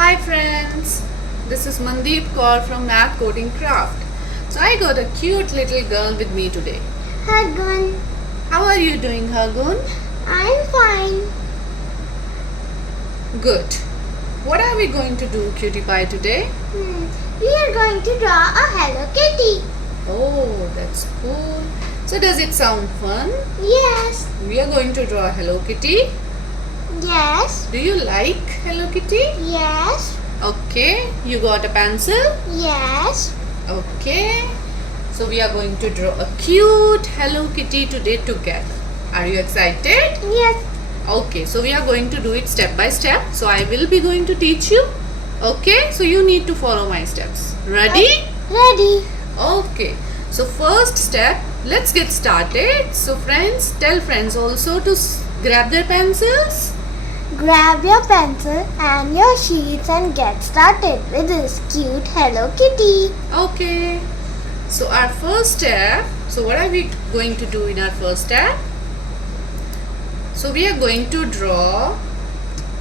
Hi friends, this is Mandeep Kaur from MathCodingCraft. So I got a cute little girl with me today. Hagun, How are you doing, Hagun? I'm fine. Good. What are we going to do, Cutie Pie, today? We are going to draw a Hello Kitty. Oh, that's cool. So does it sound fun? Yes, We are going to draw Hello Kitty. yes, Do you like Hello Kitty? yes, Okay. You got a pencil? yes. Okay. So we are going to draw a cute Hello Kitty today together. Are you excited? Yes. Okay, so we are going to do it step by step. So I will be going to teach you. Okay, so you need to follow my steps. Ready? Ready. Okay, so first step, let's get started. So friends, tell friends also to grab their pencils. Grab your pencil and your sheets and get started with this cute Hello Kitty. Okay, so our first step, so what are we going to do in our first step? So we are going to draw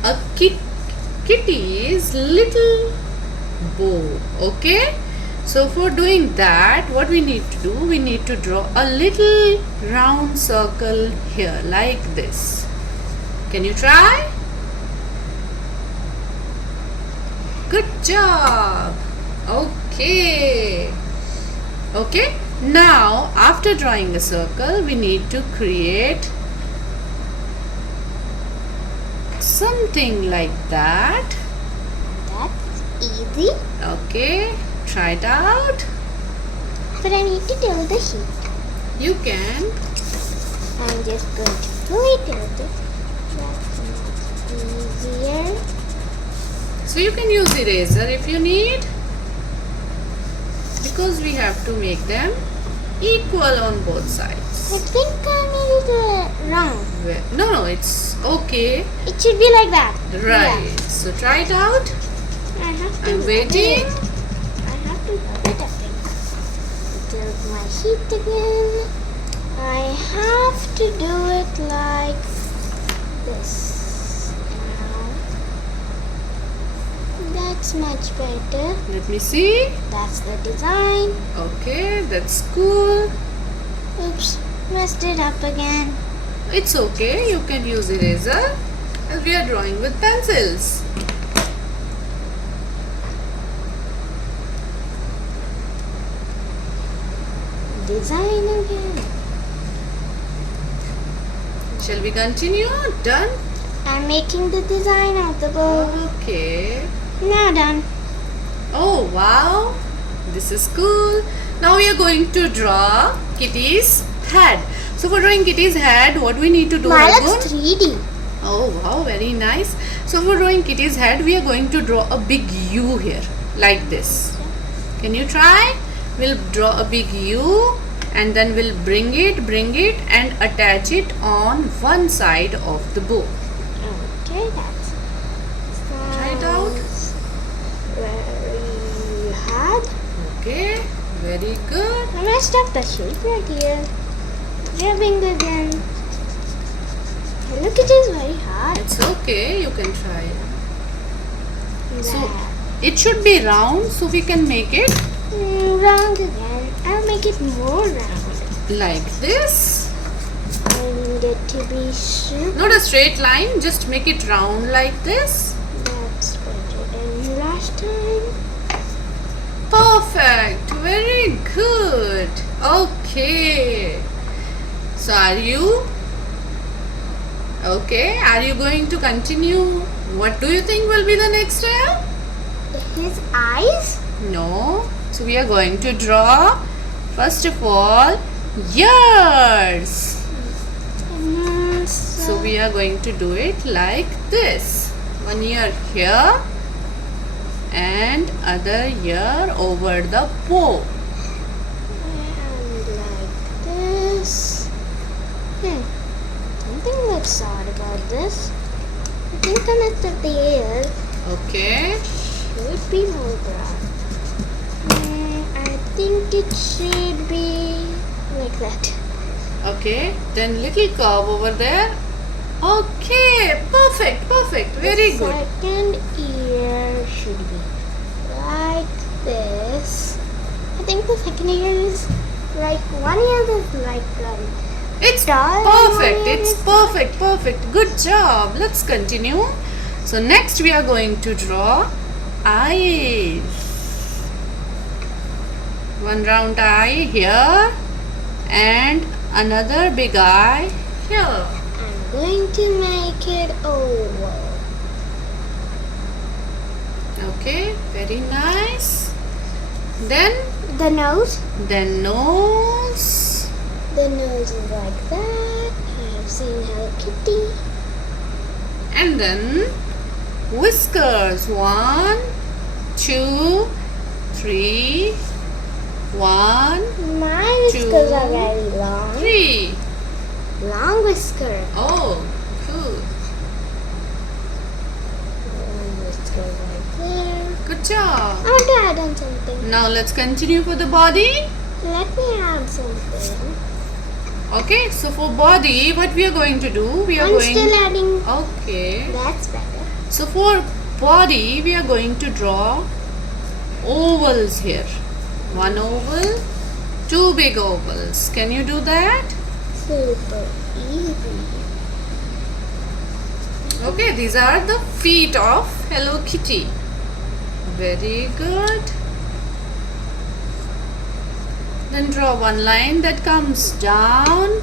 a kitty's little bow. Okay, so for doing that, what we need to do, we need to draw a little round circle here like this. Can you try? Good job. Okay. Okay, now after drawing a circle, we need to create something like that. That's easy. Okay, try it out. But I need to do the sheet. You can. I'm just going to do it. That's much easier. So you can use eraser if you need, because we have to make them equal on both sides. I think I made it wrong. No, it's okay. It should be like that. Right. Yeah. So try it out. I have to. I'm waiting. I have to rub it up. Tilt my sheet again. I have to do it like this. Now that's much better. Let me see. That's the design. Okay, that's cool. Oops, messed it up again. It's okay. You can use eraser, as we are drawing with pencils. Design again. Shall we continue? Done? I'm making the design of the bow. Okay. Now done. Oh wow, this is cool. Now we are going to draw Kitty's head. So for drawing Kitty's head, what we need to do? Mine Argun? looks 3D. Oh wow, very nice. So for drawing Kitty's head, we are going to draw a big U here, like this. Can you try? We'll draw a big U and then we'll bring it and attach it on one side of the bow. Okay, that's Try it out. very hard. Okay, very good. I messed up the shape right here. Rubbing again. Look, it is very hard. It's okay, you can try it. So There. it should be round, so we can make it Round again. I'll make it more round. like this. I need it to be super. Not a straight line, just make it round like this. That's better than last time. Perfect, very good. Okay, so are you okay? Are you going to continue? What do you think will be the next step? His eyes? No, so we are going to draw first of all ears. So we are going to do it like this. One ear here and other ear over the bow. And like this. Something looks odd about this. I think the length of the ear Okay. should be more broad. I think it should be like that. Okay, then little curve over there. Okay, perfect, very good. Second ear should be like this. I think the second ear is like one ear is like It's dull, perfect. one ear It's is perfect. Perfect. Good job. Let's continue. So next we are going to draw eyes. One round eye here and another big eye here. I'm going to make it oval. Okay, very nice. Then The nose. nose. The nose is like that. I've seen Hello Kitty. And then whiskers. 1, 2, 3. 1, My whiskers are 2, very long. 3. Long whisker. Oh, cool. One whisker right there. Good job. I want to add on something. Now let's continue for the body. Let me add something. Okay, so for body, what we are going to do? We are I'm going. still adding. Okay. That's better. So for body, we are going to draw ovals here. 1 oval, 2 big ovals. Can you do that? Super easy. Okay, these are the feet of Hello Kitty. Very good. Then draw one line that comes down,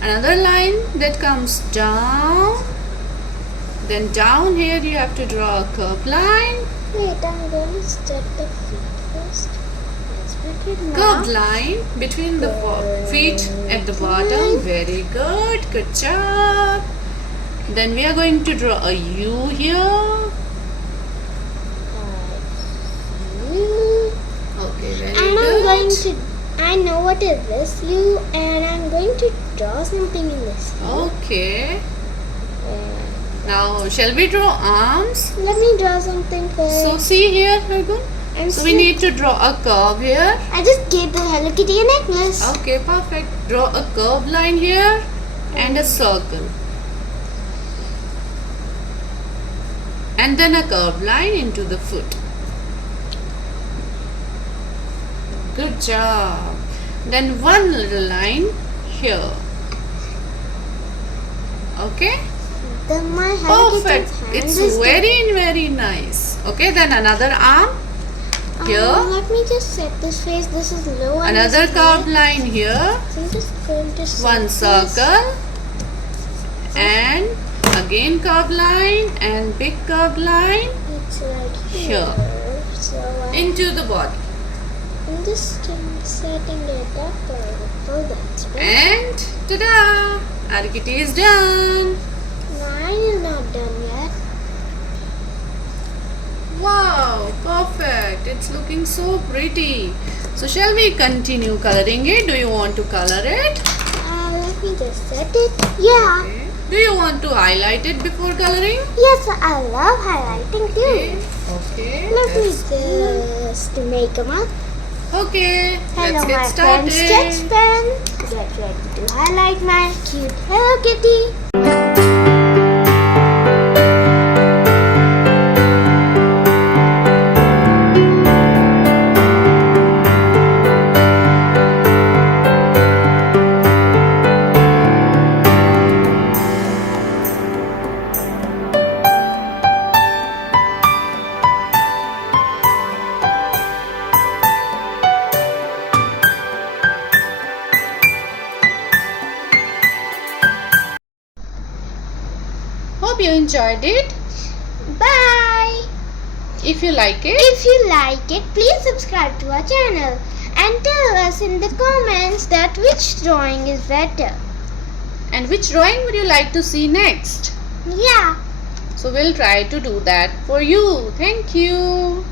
another line that comes down. Then down here you have to draw a curved line. Wait, I'm going to set the feet first. Let's make it now. Curved line between the feet at the bottom. Very good. Good job. Then we are going to draw a U here. U. Okay, very And good. I'm going to. I know what is this U, and I'm going to draw something in this U. Okay. And Now, shall we draw arms? let me draw something first. So, see here, Hargun. I'm So, we still- need to draw a curve here. I just gave the Hello Kitty a necklace. Okay, perfect. Draw a curved line here and a circle. And then a curved line into the foot. Good job. Then one little line here. Okay? Then my Hello Perfect. Kitty's hand It's is very nice. Okay, then another arm here. Let me just set this face. This is low. and Another this is curved high. line here. So I'm just going to set One this. circle. And again curved line and big curved line It's right Here. here. So into the body. I'm just setting it up a little. That's right. And ta-da! Our kitty is done. Mine is not done yet. Wow, perfect. It's looking so pretty. So shall we continue coloring it? Do you want to color it? Let me just set it. Yeah. Okay. Do you want to highlight it before coloring? Yes, I love highlighting too. Okay. Let me That's cool. just make a mark. Okay. Hello, Let's my get friend started. sketch pen. Get ready to highlight my cute Hello Kitty. Hope you enjoyed it. Bye. If you like it, If you like it, please subscribe to our channel and tell us in the comments that which drawing is better. and which drawing would you like to see next? Yeah. So we'll try to do that for you. Thank you.